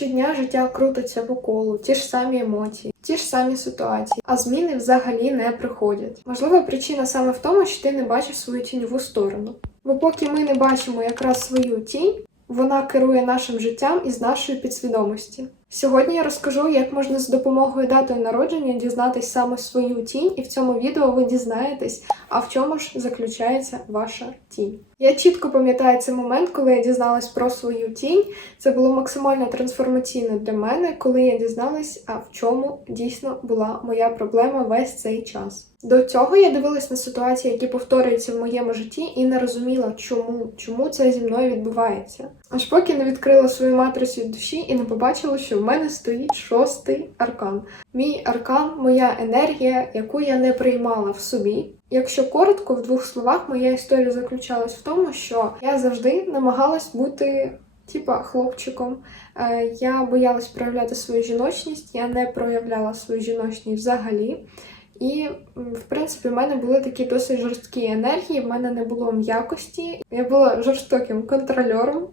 Щодня життя крутиться по колу, ті ж самі емоції, ті ж самі ситуації, а зміни взагалі не приходять. Можлива причина саме в тому, що ти не бачиш свою тіньову сторону. Бо поки ми не бачимо якраз свою тінь, вона керує нашим життям із нашої підсвідомості. Сьогодні я розкажу, як можна з допомогою дати народження дізнатись саме свою тінь, і в цьому відео ви дізнаєтесь, а в чому ж заключається ваша тінь. Я чітко пам'ятаю цей момент, коли я дізналась про свою тінь. Це було максимально трансформаційно для мене, коли я дізналась, а в чому дійсно була моя проблема весь цей час. До цього я дивилась на ситуації, які повторюються в моєму житті, і не розуміла, чому, чому це зі мною відбувається. Аж поки не відкрила свою матрицю душі і не побачила, що в мене стоїть шостий аркан. Мій аркан, моя енергія, яку я не приймала в собі. Якщо коротко, в двох словах, моя історія заключалась в тому, що я завжди намагалась бути. Типа хлопчиком, Е, я боялась проявляти свою жіночність, я не проявляла свою жіночність взагалі. І, в принципі, в мене були такі досить жорсткі енергії, в мене не було м'якості. Я була жорстоким контрольором,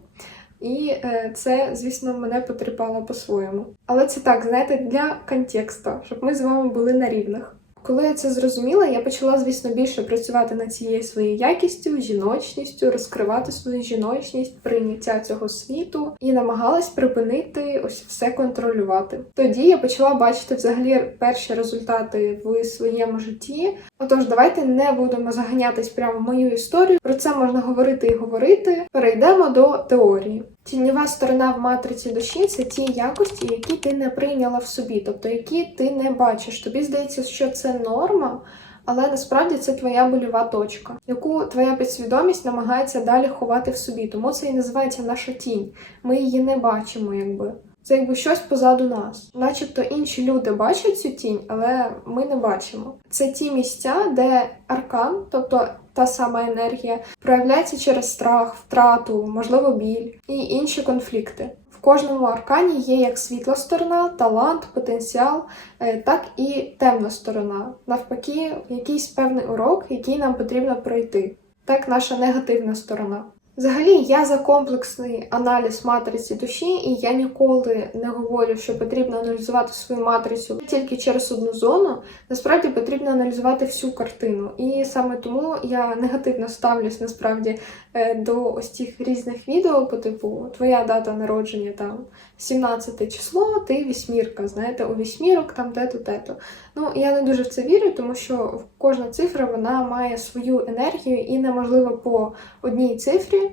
і е, це, звісно, мене потріпало по-своєму. Але це так, знаєте, для контексту, щоб ми з вами були на рівних. Коли я це зрозуміла, я почала, звісно, більше працювати над цією своєю якістю, жіночністю, розкривати свою жіночність, прийняття цього світу і намагалась припинити ось все контролювати. Тоді я почала бачити взагалі перші результати в своєму житті. Отож, давайте не будемо заганятись прямо в мою історію. Про це можна говорити і говорити. Перейдемо до теорії. Тіньова сторона в матриці душі це ті якості, які ти не прийняла в собі, тобто які ти не бачиш. Тобі здається, що це норма, але насправді це твоя больова точка, яку твоя підсвідомість намагається далі ховати в собі. Тому це і називається наша тінь. Ми її не бачимо, якби. Це якби щось позаду нас. Начебто інші люди бачать цю тінь, але ми не бачимо. Це ті місця, де аркан, тобто та сама енергія, проявляється через страх, втрату, можливо, біль і інші конфлікти. В кожному аркані є як світла сторона, талант, потенціал, е, так і темна сторона. Навпаки, якийсь певний урок, який нам потрібно пройти. Так, наша негативна сторона. Взагалі, я за комплексний аналіз матриці душі, і я ніколи не говорю, що потрібно аналізувати свою матрицю тільки через одну зону. Насправді потрібно аналізувати всю картину. І саме тому я негативно ставлюсь насправді е, до ось цих різних відео, по типу твоя дата народження там 17 число, ти вісьмірка. Знаєте, у вісьмірок там те-то, те-то. Ну я не дуже в це вірю, тому що кожна цифра вона має свою енергію, і неможливо по одній цифрі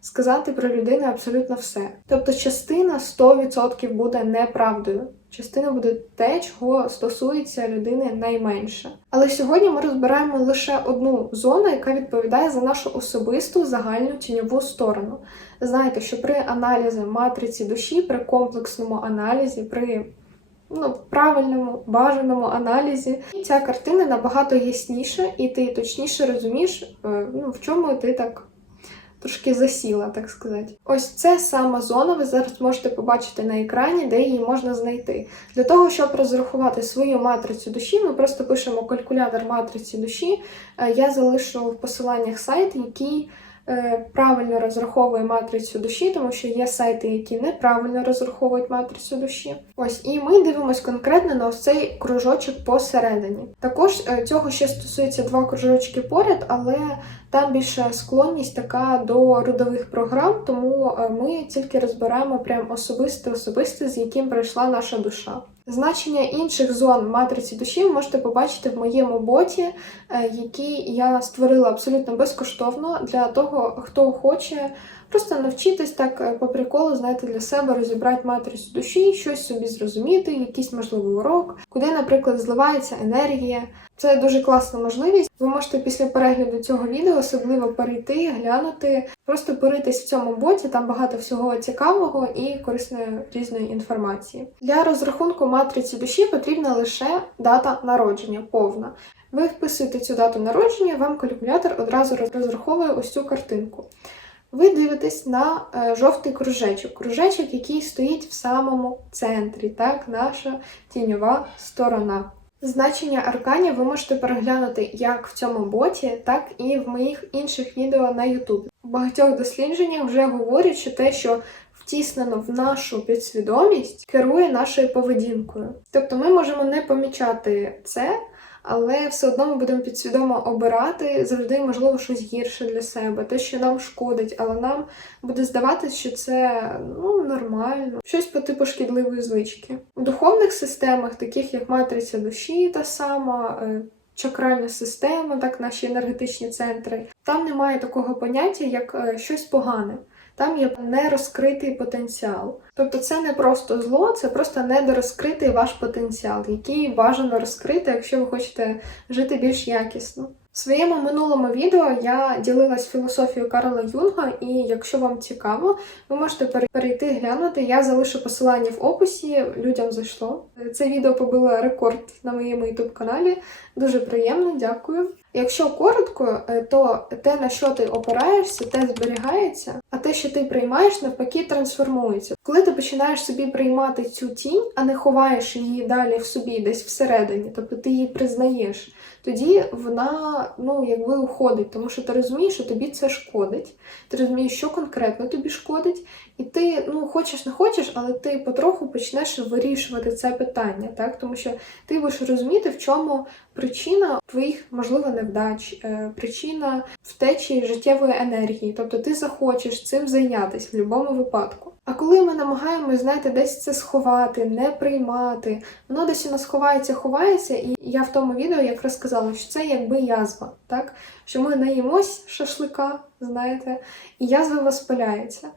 сказати про людину абсолютно все. Тобто частина 100% буде неправдою. Частина буде те, чого стосується людини найменше. Але сьогодні ми розбираємо лише одну зону, яка відповідає за нашу особисту загальну тіньову сторону. Знаєте, що при аналізі матриці душі, при комплексному аналізі, при ну, правильному, бажаному аналізі, ця картина набагато ясніша, і ти точніше розумієш, е, ну, в чому ти так трошки засіла, так сказати. Ось це сама зона, ви зараз можете побачити на екрані, де її можна знайти. Для того, щоб розрахувати свою матрицю душі, ми просто пишемо калькулятор матриці душі. Е, Я залишу в посиланнях сайт, який правильно розраховує матрицю душі, тому що є сайти, які неправильно розраховують матрицю душі. Ось, і ми дивимося конкретно на ось цей кружочок посередині. Також е, цього ще стосується два кружочки поряд, але там більше склонність така до родових програм, тому е, ми тільки розбираємо прям особисте особисте, з яким пройшла наша душа. Значення інших зон матриці душі ви можете побачити в моєму боті, е, який я створила абсолютно безкоштовно для того, хто хоче просто навчитись так е, по приколу, знаєте, для себе розібрати матрицю душі, щось собі зрозуміти, якийсь можливий урок, куди, наприклад, зливається енергія. Це дуже класна можливість. Ви можете після перегляду цього відео особливо перейти, глянути, просто поритись в цьому боті, там багато всього цікавого і корисної різної інформації. Для розрахунку матриці душі потрібна лише дата народження, повна. Ви вписуєте цю дату народження, вам калькулятор одразу розраховує ось цю картинку. Ви дивитесь на е, жовтий кружечок, кружечок, який стоїть в самому центрі, так, наша тіньова сторона. Значення арканів ви можете переглянути як в цьому боті, так і в моїх інших відео на YouTube. У багатьох дослідженнях вже говорять, що те, що втіснено в нашу підсвідомість, керує нашою поведінкою. Тобто ми можемо не помічати це, але все одно ми будемо підсвідомо обирати завжди, можливо, щось гірше для себе, те, що нам шкодить, але нам буде здаватися, що це ну нормально, щось по типу шкідливої звички. У духовних системах, таких як матриця душі, та сама. е, Чакральна система, так наші енергетичні центри. Там немає такого поняття, як е, щось погане. Там є нерозкритий потенціал. Тобто це не просто зло, це просто недорозкритий ваш потенціал, який бажано розкрити, якщо ви хочете жити більш якісно. В своєму минулому відео я ділилась філософією Карла Юнга, і якщо вам цікаво, ви можете пере- перейти глянути. Я залишу посилання в описі, людям зайшло. Це відео побило рекорд на моєму youtube каналі. Дуже приємно, дякую. Якщо коротко, е, то те, на що ти опираєшся, те зберігається, а те, що ти приймаєш, навпаки, трансформується. Коли ти починаєш собі приймати цю тінь, а не ховаєш її далі в собі, десь всередині, тобто ти її признаєш, тоді вона ну якби уходить, тому що ти розумієш, що тобі це шкодить. Ти розумієш, що конкретно тобі шкодить, і ти ну хочеш не хочеш, але ти потроху почнеш вирішувати це питання, так тому що ти будеш розуміти, в чому причина твоїх, можливо, невдач, е, причина втечі життєвої енергії. Тобто ти захочеш цим зайнятися в будь-якому випадку. А коли ми намагаємось, знаєте, десь це сховати, не приймати, воно десь у нас ховається, ховається, і я в тому відео якраз сказала, що це якби язва, так? Що ми наїмось шашлика, знаєте, і язва воспаляється.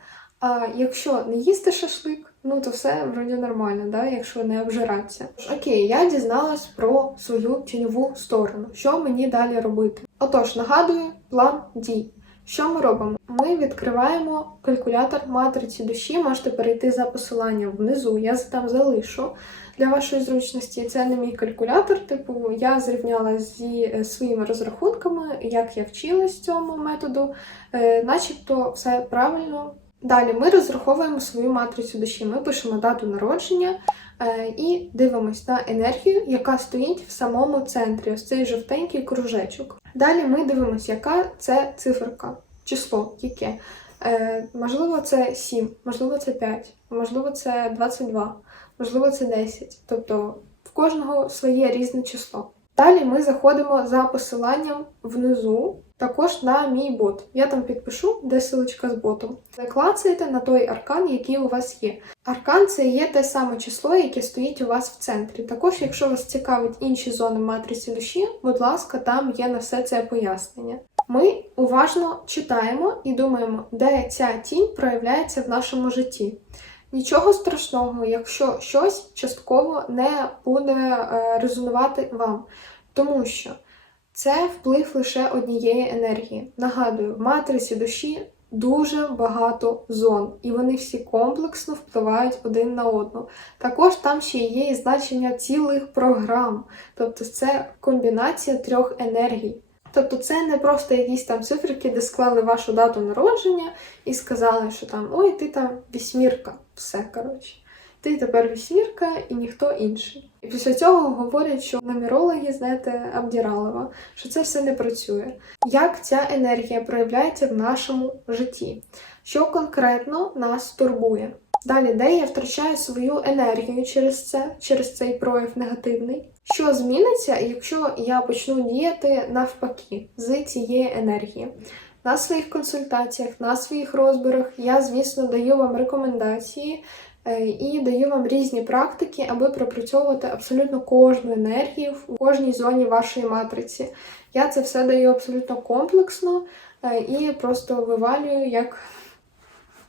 А якщо не їсти шашлик, ну то все вроді нормально, да? якщо не обжиратися. Окей, я дізналась про свою тіньову сторону. Що мені далі робити? Отож, нагадую, план дій. Що ми робимо? Ми відкриваємо калькулятор матриці душі. Можете перейти за посиланням внизу. Я там залишу для вашої зручності. Це не мій калькулятор. Типу, я зрівняла зі е, своїми розрахунками, як я вчилась цьому методу, е, начебто все правильно. Далі ми розраховуємо свою матрицю душі. Ми пишемо дату народження е, і дивимось на енергію, яка стоїть в самому центрі. Ось цей жовтенький кружечок. Далі ми дивимося, яка це циферка, число, яке. Е, можливо, це 7, можливо, це 5, можливо, це 22, можливо, це 10. Тобто в кожного своє різне число. Далі ми заходимо за посиланням внизу, також на мій бот. Я там підпишу, де силочка з ботом. Клацаєте на той аркан, який у вас є. Аркан це є те саме число, яке стоїть у вас в центрі. Також, якщо вас цікавить інші зони матриці душі, будь ласка, там є на все це пояснення. Ми уважно читаємо і думаємо, де ця тінь проявляється в нашому житті. Нічого страшного, якщо щось частково не буде е, резонувати вам, тому що це вплив лише однієї енергії. Нагадую, в матриці душі дуже багато зон, і вони всі комплексно впливають один на одну. Також там ще є і значення цілих програм, тобто це комбінація трьох енергій. Тобто це не просто якісь там циферки, де склали вашу дату народження і сказали, що там ой, ти там вісьмірка. Все, коротше. Ти тепер вісьмірка і ніхто інший. І після цього говорять, що нумерологи, знаєте, Абдіралова, що це все не працює. Як ця енергія проявляється в нашому житті? Що конкретно нас турбує? Далі, де я втрачаю свою енергію через це, через цей прояв негативний. Що зміниться, якщо я почну діяти навпаки з цієї енергії? На своїх консультаціях, на своїх розборах я, звісно, даю вам рекомендації і даю вам різні практики, аби пропрацьовувати абсолютно кожну енергію в кожній зоні вашої матриці. Я це все даю абсолютно комплексно е, і просто вивалюю як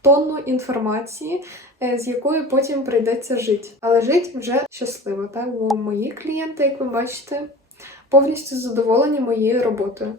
тонну інформації, е, з якою потім прийдеться жити. Але жити вже щасливо, так? Бо мої клієнти, як ви бачите, повністю задоволені моєю роботою.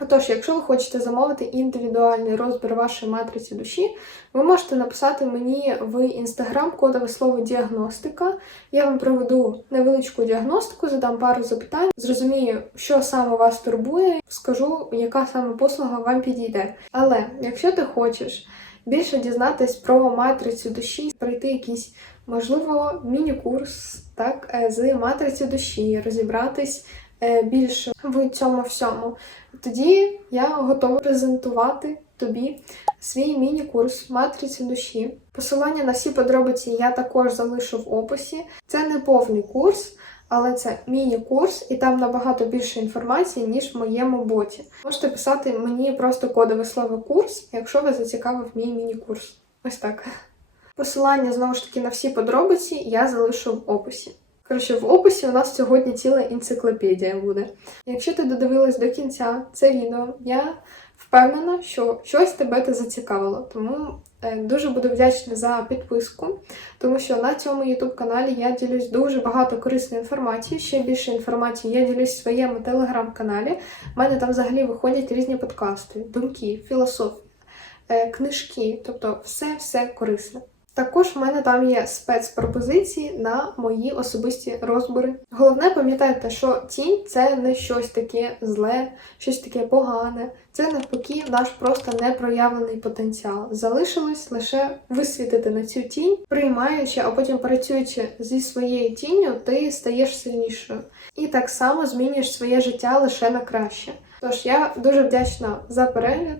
Отож, якщо ви хочете замовити індивідуальний розбір вашої матриці душі, ви можете написати мені в інстаграм кодове слово діагностика. Я вам проведу невеличку діагностику, задам пару запитань, зрозумію, що саме вас турбує, скажу, яка саме послуга вам підійде. Але якщо ти хочеш більше дізнатись про матрицю душі, пройти якийсь, можливо, міні-курс так, з матриці душі, розібратись більше в цьому всьому, тоді я готова презентувати тобі свій міні-курс Матриця душі. Посилання на всі подробиці я також залишу в описі. Це не повний курс, але це міні-курс, і там набагато більше інформації, ніж в моєму боті. Можете писати мені просто кодове слово курс, якщо вас зацікавив мій міні-курс. Ось так. Посилання знову ж таки на всі подробиці я залишу в описі. Коротше, в описі у нас сьогодні ціла енциклопедія буде. Якщо ти додивилась до кінця це відео, я впевнена, що щось тебе те зацікавило. Тому е, дуже буду вдячна за підписку, тому що на цьому youtube каналі я ділюсь дуже багато корисної інформації. Ще більше інформації я ділюсь в своєму телеграм-каналі. У мене там взагалі виходять різні подкасти, думки, філософія, е, книжки, тобто все-все корисне. Також в мене там є спецпропозиції на мої особисті розбори. Головне, пам'ятайте, що тінь це не щось таке зле, щось таке погане. Це навпаки наш просто непроявлений потенціал. Залишилось лише висвітити на цю тінь, приймаючи, а потім працюючи зі своєю тінню, ти стаєш сильнішою. І так само змінюєш своє життя лише на краще. Тож я дуже вдячна за перегляд.